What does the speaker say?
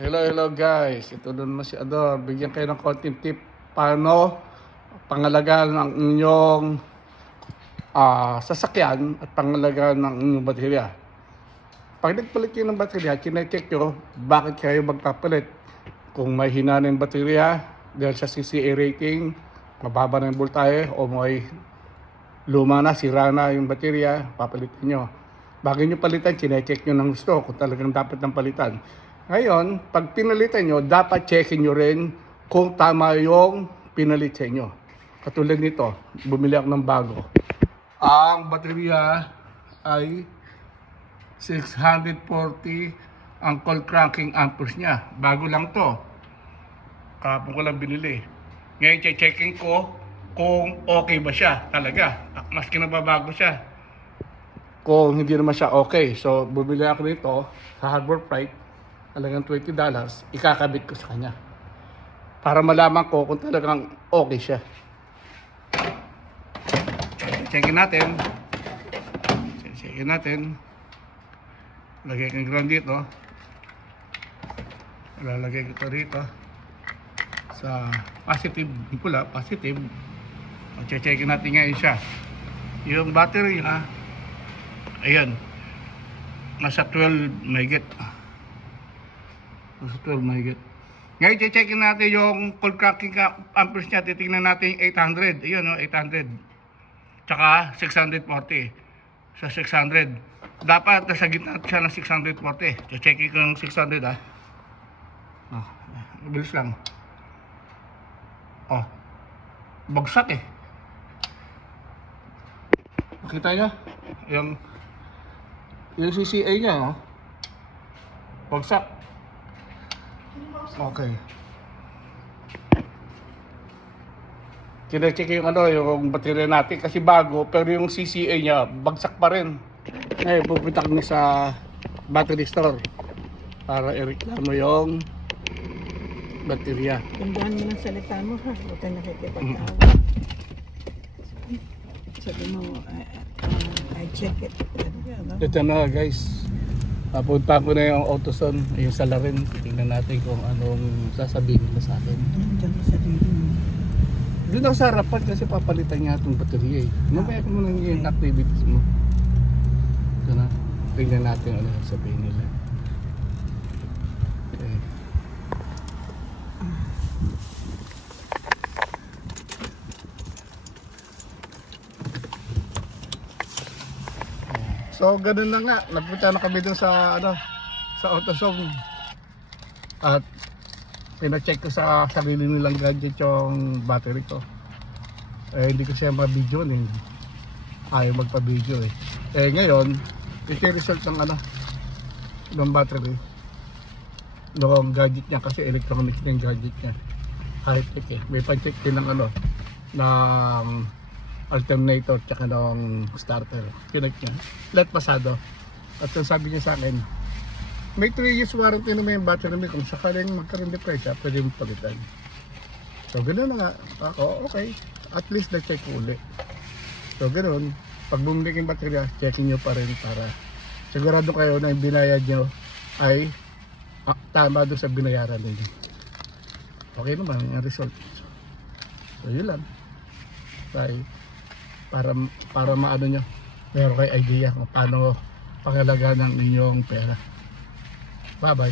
Hello guys. Ito doon si Ador. Bigyan kayo ng konting tip paano pangalagaan ng inyong sasakyan at pangalagaan ng inyong baterya. Pag nagpalit kayo ng baterya, kine-check nyo bakit kayo magpapalit. Kung may hina na yung baterya dahil sa CCA rating, mababa na yung voltahe o may luma na, sira na yung baterya, papalitin nyo. Bago nyo palitan, kine-check nyo ng gusto kung talagang dapat ng palitan. Ngayon, pag pinalitan nyo, dapat checkin nyo rin kung tama yung pinalit sa inyo. Katulad nito, bumili ako ng bago. Ang baterya ay 640 ang cold cranking amperes niya. Bago lang to. Kahapon ko lang binili. Ngayon, checking ko kung okay ba siya talaga. Maski nababago siya. Kung hindi naman siya okay. So, bumili ako nito sa Harbor Freight. Talagang $20, ikakabit ko sa kanya. Para malaman ko kung talagang okay siya. Checkin natin. Checkin natin. Lagay ko yung ground dito. Lalagay ko ito dito. Sa positive, yung pula, positive. Checkin natin ngayon siya. Yung battery niya, ayan. Nasa 12 megawatt. Nasa 12 megawatt. Ngayon, checkin natin yung cold cranking amperes niya. Titingnan natin yung 800. Ayun, no, 800. Tsaka 640. Sa 600. Dapat nasa gitna siya ng 640. Checkin ko yung 600, ha. Bilis lang. Bagsak eh. Nakita nyo? Yung CCA niya, oh. Bagsak. Okay. Kine-check yung yung baterya natin kasi bago, pero yung CCA niya bagsak pa rin. Ngayon, pupunta kami sa battery store para i-reklamo yung baterya. Tindahan mo ng salita mo, ha? Huwag ka nakikipag-awat. Sabi mo, I check it. Ito na guys. Papunta ko na yung AutoZone, yung salarin. Tingnan natin kung anong sasabihin nila sa akin. Diyan mo sabihin mo. Doon ako sa harapan kasi papalitan niya itong baterya eh. Mamaya ko muna yung activities mo. Ito na. Tingnan natin ano sabihin nila. Okay. So ganun na nga, nagpunta na kami dun sa sa AutoZone. At pina-check ko sa sarili nilang gadget yung battery ko. Hindi ko siya ma-video eh. Ayaw magpa-video eh. Ngayon, ito yung result ng ng battery. Yung gadget niya kasi electronics na yung gadget niya. High-tech eh. May pa-check din ng ng alternator tsaka ng starter. Connect niya. Lahat pasado. At sabi niya sa akin, may 3 years warranty naman yung battery mo. Kung sakaling magkaroon depresya, pwede mo palitan. So ganoon na nga. Ako, okay. At least na-check uli. So ganoon. Pag bumili yung baterya, checking nyo pa rin para sigurado kayo na yung binayad nyo ay tama doon sa binayaran ninyo. Okay naman yung result. So yun lang. Para maano nyo, meron kayo idea kung paano pangalagaan ng inyong pera. Bye bye.